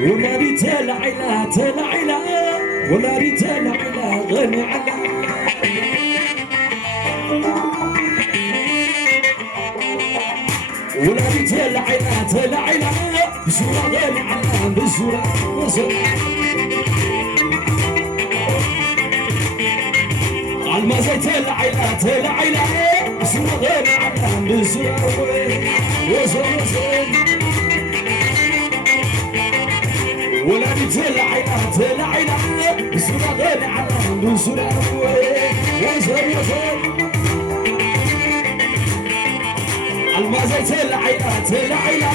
ولادي تلعيلة تلعيلة ولادي تلعيلة غني على ولادي تلعيلة تلعيلة بسورة غني على بسورة المازال تلعيلة تلعيلة بسورة غني على بسورة ولادي تلعيلة تلعيلة بسورة غني على بسورة المازال تلعيلة تلعيلة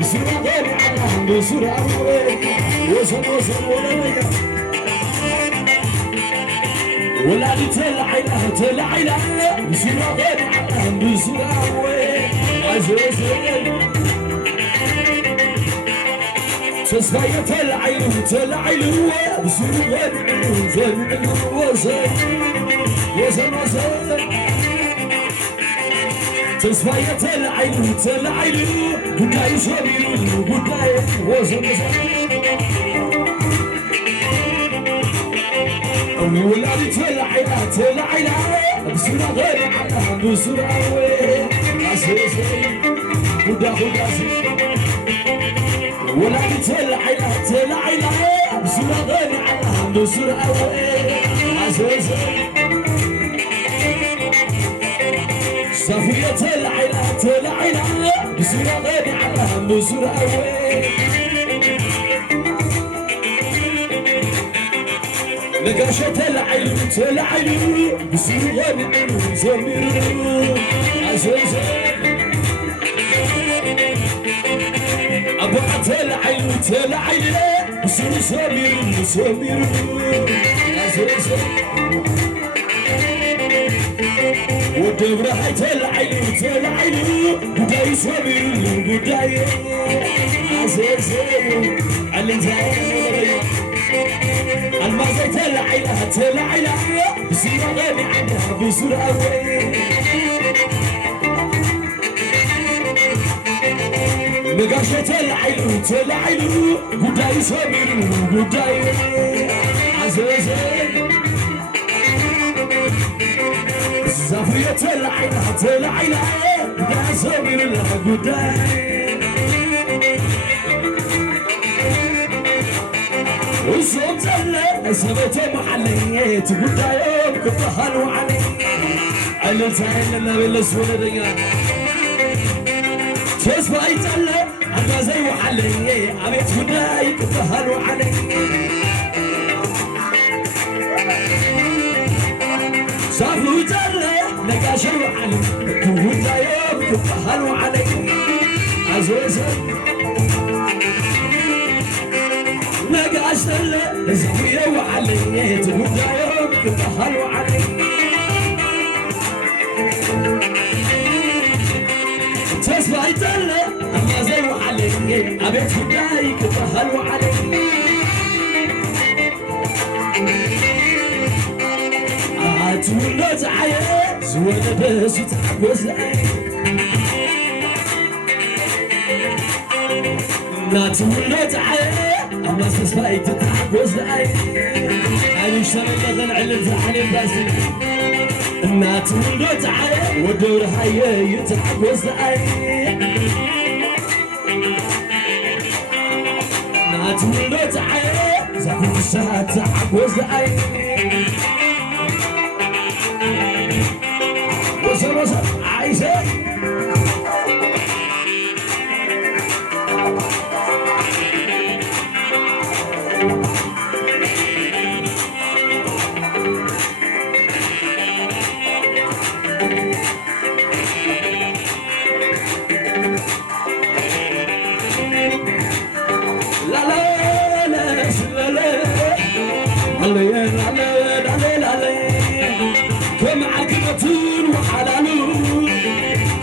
بسورة غني على بسورة ولادي تلعيلة تلعيلة بسورة غني على بسورة تصفية تلعيلو تلعيلو بسورة غني على تلعيلو وزن تصفية تلعيلو تلعيلو قداي شبيلو قداي وزن ولادي تلعيلة تلعيلة بسورة غني على بسورة ولادي تلعيلة تلعيلة بسورة غني على بسورة صفية تلعيلة تلعيلة بسورة غني على بسورة نقاشة تلعيلو تلعيلو بسورة غني على زميرو أبوها تلعيلو تلعيلو بسورة زميرو ودبرها تلعيلو تلعيلو بداي زميرو بداي علي زميرو المازال تلعيلة تلعيلة بسورة غني عنها بسورة نقاشة تلعيلو تلعيلو قداي سميرو قداي زافية تلعيلة تلعيلة قداي سميرو قداي وصوت اللي سبت محلية تقول يوم كنت حلو علي على زين اللي بالاسود ديا تسمع يتلا انا زي محلية ابيت كداي كنت حلو علي شافوا يتلا نقاش علي تقول يوم كنت حلو علي عزوز نقاش اللي زوية وعلي تقول يوم كنت حلو علي تسمع يتلا أما زي وعلي أبيت كداي كنت حلو علي تولد عيا زوالة بس يتحبوز لعي لا تولد عيا أما سسباي تتحبوز لعي أنا شرق العلم زحني باسي لا تولد عيا ودور حيا يتحبوز لعي لا تولد عيا زحني الشهاد تحبوز لعي وصل عايشة لا لا لا لا لا لا كمعك نطير وحلالو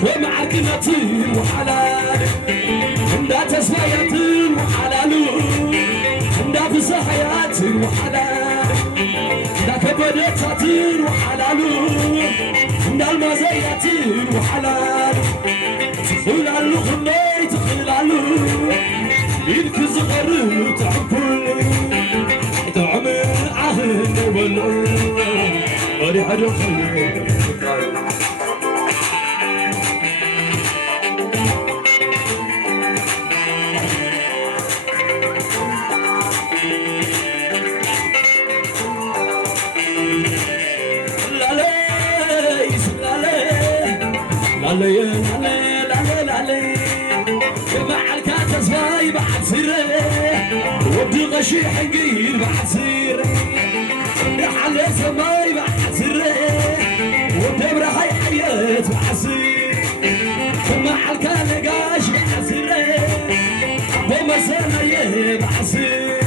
كمعك نطير وحلال عندها تسمى يطير وحلالو عندها بصح يطير وحلال عندها كبدت تطير وحلالو عندها المزا يطير وحلال تخيل علو خمي تخيل علو يدك زغر داري حدا خلي مع الكاتس باي بعد سيره ودي غشي حقير بعد سيره حل سماي بعد سيره ودبر هاي حيات بعد سيره مع الكان قاش بعد سيره بمسنا يه بعد سيره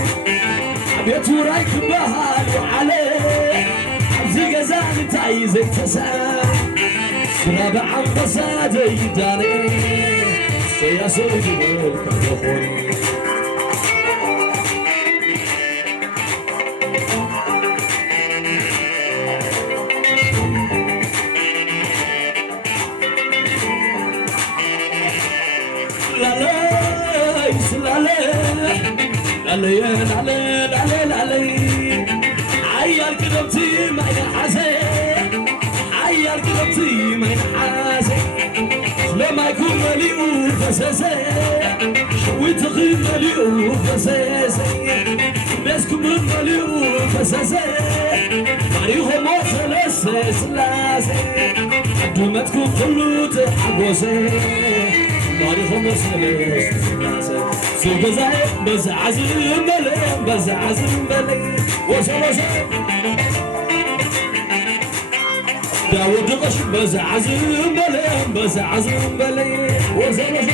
بيت ورايك بهال وعليه عبزي غزال تعيزك تسال سرابع عم بسادي داري يا سيدي بالكفوري لا لا لا لا لا لا لا لا عيال كرمتي ما ينحاسب عيال كرمتي ما ينحاسب لما يكون مليء فساسي ويتغير مليء فساسي ناسكم مليء فساسي ماريهم وثلاثة سلاسي قبل ما تكون خلوت حقوسي ماريهم وثلاثة سلاسي سوق زايد بس عزم بلي بس عزم بلي وسوسي داود قش بس عزم بلي بس عزم بلي وسوسي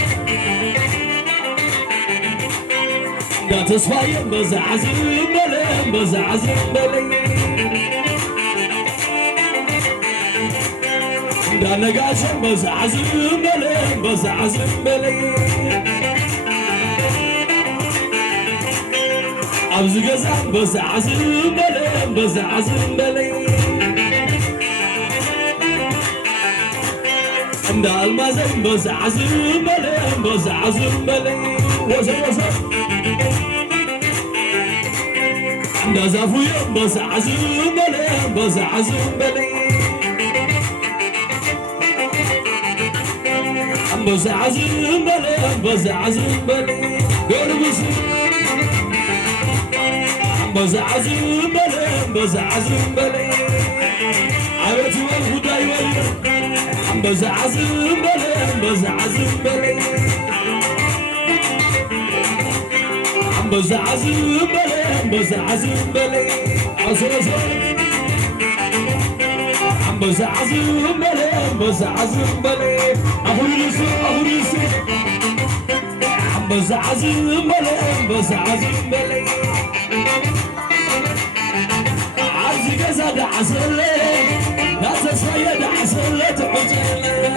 دا تصفاي بس عزم بلي بس عزم بلي دا نقاش بس عزم بلي بس عزم بلي عبز قزم بس عزم بلي بس عزم بلي دا المازن بس عزم بلي بس عزم بلي وسوسي دا زافويا بس عزم بلي بس عزم بلي بس عزم بلي بس عزم بلي بس عزم بلي بس عزم بلي عبتي والهداي والي بس عزم بلي بس عزم بلي بس عزم بلي بس عزم بلي بس عزم بلي بس عزم بلي أغريسي بس عزم بلي بس عزم بلي عزي قزاد عسلي لا تصيد عسلي تعجلي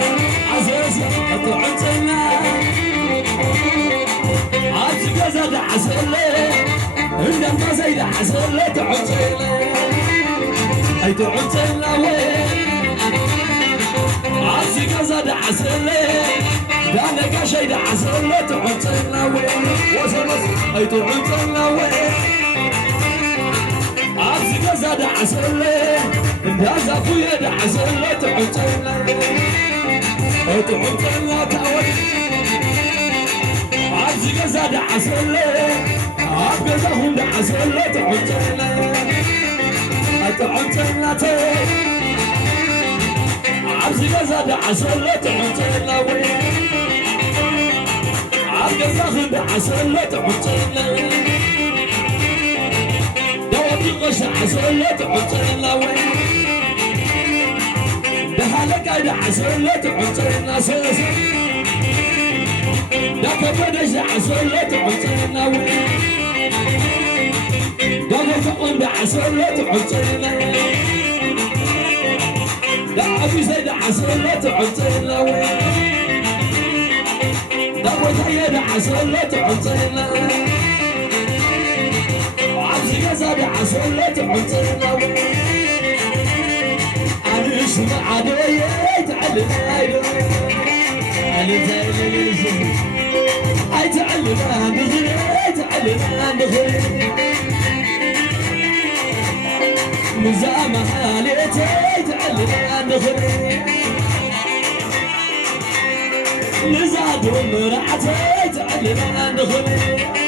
عزيزي تعجلي عزي قزاد عسلي عندما زيد عسلي تعجلي أي تعجلي وين عزي قزاد عسلي دانا قشيد عسلي تعجلي وين وسلس أي تعجلي وين عزي قزاد عسلي انداز أخويا دا عسلي تعجلي أي تعجلي تاوي عزي قزاد عسلي عبقزهم دا عسلي تعجلي أي تعجلي تاوي عزي قزاد عسلي تعجلي وين عبقزهم دا عسلي تعجلي قش عسلة تعجلنا وين بحالك قاعد عسلة تعجلنا سوسي داك بدش عسلة تعجلنا وين داك فقم بعسلة تعجلنا داك أبي زيد عسلة تعجلنا وين داك وتعيد عسلة تعجلنا عزي قزاد عسلة تعجلنا وين أنا اسمع عدوية تعلمنا أنا تعلمنا أي تعلمنا نغري تعلمنا نغري مزامة حالتي تعلم نخلي نزاد ومرعتي تعلم نخلي